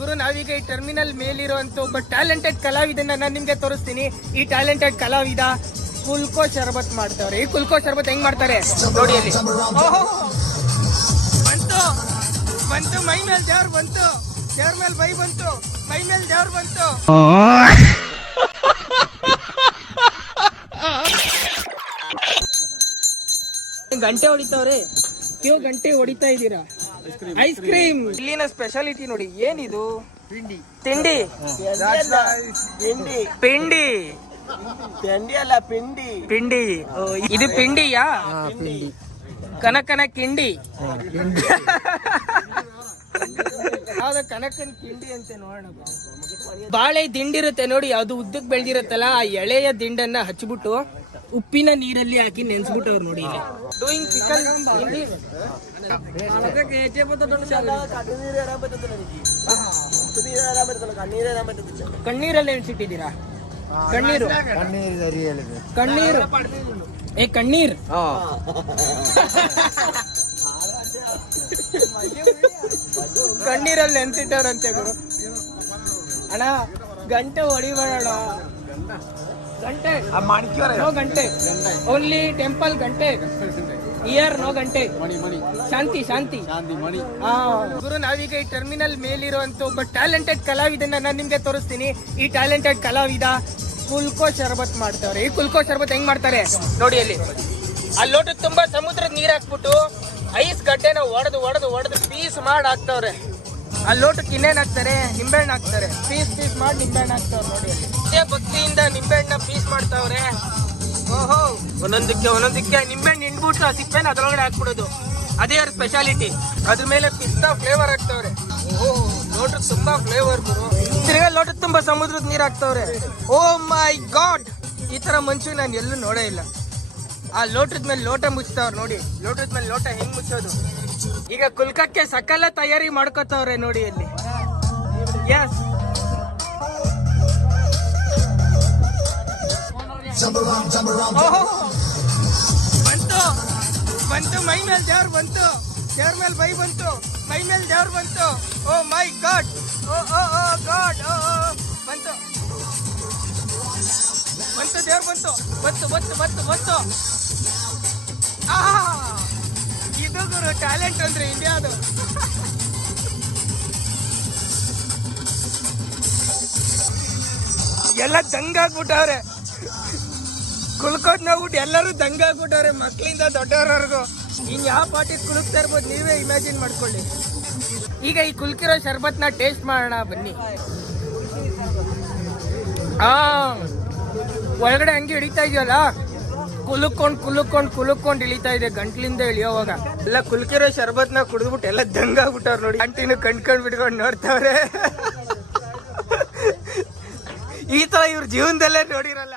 ಗುರು, ನಾವೀಗ ಈ ಟರ್ಮಿನಲ್ ಮೇಲಿರುವಂತ ಒಬ್ಬ ಟ್ಯಾಲೆಂಟೆಡ್ ಕಲಾವಿದನ್ನ ನಾನು ನಿಮ್ಗೆ ತೋರಿಸ್ತೀನಿ. ಈ ಟ್ಯಾಲೆಂಟೆಡ್ ಕಲಾವಿದ ಕುಲ್ಕೋ ಶರ್ಬತ್ ಮಾಡ್ತಾವ್ರೆ. ಈ ಕುಲ್ಕೋ ಶರ್ಬತ್ ಹೆಂಗ್ ಮಾಡ್ತಾರೆ ನೋಡಿ ಅಲ್ಲಿ. ಬಂತು ಬಂತು, ಮೈ ಮೇಲೆ ದೇವ್ರು ಬಂತು, ದೇವ್ರ ಮೇಲೆ ಬೈ ಬಂತು, ಮೈ ಮೇಲೆ ದೇವ್ರು ಬಂತು. ಗಂಟೆ ಹೊಡಿತಾವ್ರೆ. ನೀವು ಗಂಟೆ ಹೊಡಿತಾ ಇದ್ದೀರಾ? ಐಸ್ ಕ್ರೀಮ್ ಇಲ್ಲಿನ ಸ್ಪೆಷಾಲಿಟಿ ನೋಡಿ. ಏನಿದು? ತಿಂಡಿ. ತಿಂಡಿ ಪಿಂಡಿ ತಿಂಡಿ ಅಲ್ಲ, ಪಿಂಡಿ. ಪಿಂಡಿ. ಇದು ಪಿಂಡಿಯಾ? ಕನಕನ ಕಿಂಡಿ. ಯಾವ್ದು ಕನಕನ ಕಿಂಡಿ ಅಂತ ನೋಡೋಣ. ಬಾಳೆ ದಿಂಡಿರುತ್ತೆ ನೋಡಿ, ಅದು ಉದ್ದಕ್ಕೆ ಬೆಳೆದಿರುತ್ತಲ್ಲ, ಆ ಎಳೆಯ ದಿಂಡನ್ನ ಹಚ್ಬಿಟ್ಟು ಉಪ್ಪಿನ ನೀರಲ್ಲಿ ಹಾಕಿ ನೆನ್ಸ್ಬಿಟ್ಟವ್ರು ನೋಡಿ. ಡೂಯಿಂಗ್ ಪಿಕಲ್ ಹಿಂಡಿ. ಕಣ್ಣೀರಲ್ಲಿ ನೆನ್ಸಿಟ್ಟಿದ್ದೀರಾ? ಕಣ್ಣೀರು ಕಣ್ಣೀರು ಏ ಕಣ್ಣೀರ್. ಕಣ್ಣೀರಲ್ಲಿ ನೆನ್ಸಿಟ್ಟವ್ರಂತೆ ಗುರು. ಅಣ್ಣ ಗಂಟೆ ಹೊಡಿಬೇಡ. ಗಂಟೆ ನೋ ಗಂಟೆ, ಓನ್ಲಿ ಟೆಂಪಲ್ ಗಂಟೆ. ಇಯರ್ ನೋ ಗಂಟೆ. ಶಾಂತಿ ಶಾಂತಿ. ಗುರು, ನಾವೀಗ ಈ ಟರ್ಮಿನಲ್ ಮೇಲಿರುವಂತ ಒಬ್ಬ ಟ್ಯಾಲೆಂಟೆಡ್ ಕಲಾವಿದನ್ನ ನಾನು ನಿಮ್ಗೆ ತೋರಿಸ್ತೀನಿ. ಈ ಟ್ಯಾಲೆಂಟೆಡ್ ಕಲಾವಿದ ಕುಲ್ಕೋ ಶರ್ಬತ್ ಮಾಡ್ತಾವ್ರೆ. ಈ ಕುಲ್ಕೋ ಶರ್ಬತ್ ಹೆಂಗ್ ಮಾಡ್ತಾರೆ ನೋಡಿ ಅಲ್ಲಿ. ಆ ಲೋಟ ತುಂಬಾ ಸಮುದ್ರದ ನೀರ್ ಹಾಕ್ಬಿಟ್ಟು ಐಸ್ ಗಡ್ಡೆನ ಒಡೆದು ಪೀಸ್ ಮಾಡಿ ಹಾಕ್ತಾವ್ರೆ. ಆ ಲೋಟಕ್ಕೆ ಇನ್ನೇನ್ ಹಾಕ್ತಾರೆ? ನಿಂಬೆಹಣ್ಣು ಹಾಕ್ತಾರೆ. ಪೀಸ್ ಮಾಡಿ ನಿಂಬೆಹಣ್ಣು ಹಾಕ್ತಾವ್ರೆ ನೋಡಿ ಅಲ್ಲಿ. ಇದೇ ಭಕ್ತಿಯಿಂದ ನಿಂಬೆಹಣ್ಣ ಪೀಸ್ ಮಾಡ್ತಾವ್ರೆ. ಓಹೋ, ಒಂದೊಂದಕ್ಕೆ ನಿಂಬೆಹಣ್ಣು ಹಿಂಡ್ಬಿಟ್ಟು ಆ ಸಿಪ್ಪೆನ ಅದ್ರೊಳಗಡೆ ಹಾಕ್ಬಿಡೋದು. ಅದೇ ಅವ್ರ ಸ್ಪೆಷಾಲಿಟಿ. ಅದ್ರ ಮೇಲೆ ಪಿಸ್ತಾ ಫ್ಲೇವರ್ ಹಾಕ್ತಾವ್ರೆ. ಓಹೋ, ಲೋಟಕ್ಕೆ ತುಂಬಾ ಫ್ಲೇವರ್ ಗುರು. ತಿರ್ಗಾ ಲೋಟಕ್ಕೆ ತುಂಬಾ ಸಮುದ್ರದ ನೀರ್ ಹಾಕ್ತಾವ್ರೆ. ಓ ಮೈ ಗಾಡ್, ಈ ತರ ಮನುಷ್ಯ ನಾನು ಎಲ್ಲೂ ನೋಡೇ ಇಲ್ಲ. ಆ ಲೋಟದ ಮೇಲೆ ಲೋಟ ಮುಚ್ತಾವ್ರೆ ನೋಡಿ. ಲೋಟದ ಮೇಲೆ ಲೋಟ ಹೆಂಗ್ ಮುಚ್ಚೋದು. ಈಗ ಕುಲ್ಕಕ್ಕೆ ಸಕಲ ತಯಾರಿ ಮಾಡ್ಕೋತಾವ್ರೆ ನೋಡಿ ಅಲ್ಲಿ. ಎಸ್, ಬಂತು ಬಂತು, ಮೈ ಮೇಲೆ ದೇವ್ರು ಬಂತು, ದೇವ್ರ ಮೇಲೆ ಬೈ ಬಂತು, ಮೈ ಮೇಲೆ ದೇವ್ರು ಬಂತು. ಓ ಮೈ ಗಾಡ್, ಓ ಓ ಓ ಗಾಡ್, ಓ ಬಂತು ಬಂತು, ದೇವ್ರು ಬಂತು, ಬಂತು. ಇದು ಗುರು ಟ್ಯಾಲೆಂಟ್ ಅಂದ್ರೆ ಇಂಡಿಯಾದು. ಎಲ್ಲ ದಂಗಾಗ್ಬಿಟ್ಟವ್ರೆ. ಕುಲ್ಕೋದ್ ನೋಡ್ಬಿಟ್ಟು ಎಲ್ಲರೂ ದಂಗಾಗ್ಬಿಟ್ಟವ್ರೆ, ಮಕ್ಳಿಂದ ದೊಡ್ಡವ್ರವರೆಗೂ. ಇನ್ ಯಾವ ಪಾರ್ಟಿ ಕುಲುಕ್ತಾ ಇರ್ಬೋದು ನೀವೇ ಇಮ್ಯಾಜಿನ್ ಮಾಡ್ಕೊಳ್ಳಿ. ಈಗ ಈ ಕುಲ್ಕಿರೋ ಶರ್ಬತ್ನ ಟೇಸ್ಟ್ ಮಾಡೋಣ ಬನ್ನಿ. ಒಳಗಡೆ ಹಂಗೆ ಹಿಡಿತಾ ಇದೆಯಲ್ಲ, ಕುಲುಕೊಂಡು ಇಳಿತಾ ಇದೆ ಗಂಟ್ಲಿಂದ ಇಳಿಯೋವಾಗ. ಎಲ್ಲ ಕುಲ್ಕಿರೋ ಶರ್ಬತ್ನ ಕುಡಿದ್ಬಿಟ್ಟು ಎಲ್ಲ ದಂಗಾಗ್ಬಿಟ್ಟವ್ರು ನೋಡಿ. ಗಂಟಿನ ಕಣ್ಕೊಂಡ್ ಬಿಟ್ಕೊಂಡು ನೋಡ್ತಾವ್ರೆ. ಈ ತರ ಇವ್ರ ಜೀವನದಲ್ಲೇ ನೋಡಿರಲ್ಲ.